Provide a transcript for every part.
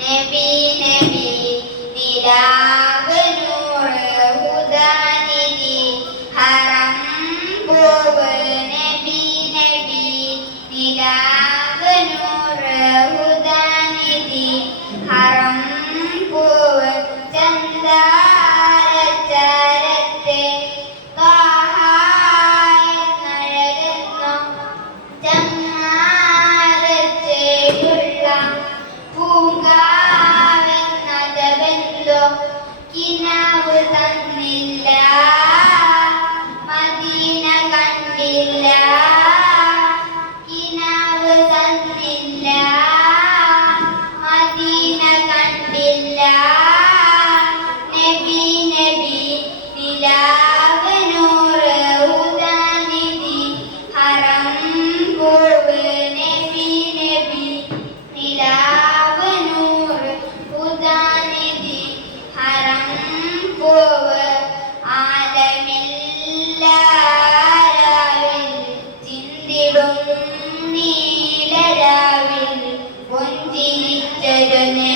နေပီနေပီဒီလာ ഇനാവ് തന്നില്ല. Didn't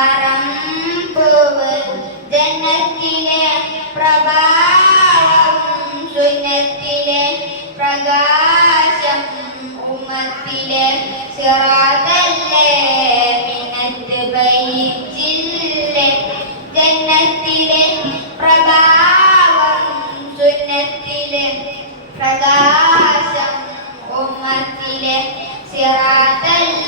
പറമ്പൂവ് ജനത്തിലെ പ്രഭാവം സുന്നത്തിലെ പ്രകാശം ഉമത്തിലെ സിറാതല്ലേ മിനത്ത് ബൈജില്ലേ ജന്നത്തിലെ പ്രഭാവം സുന്നത്തിലെ പ്രകാശം ഉമത്തിലെ സിറാതല്ലേ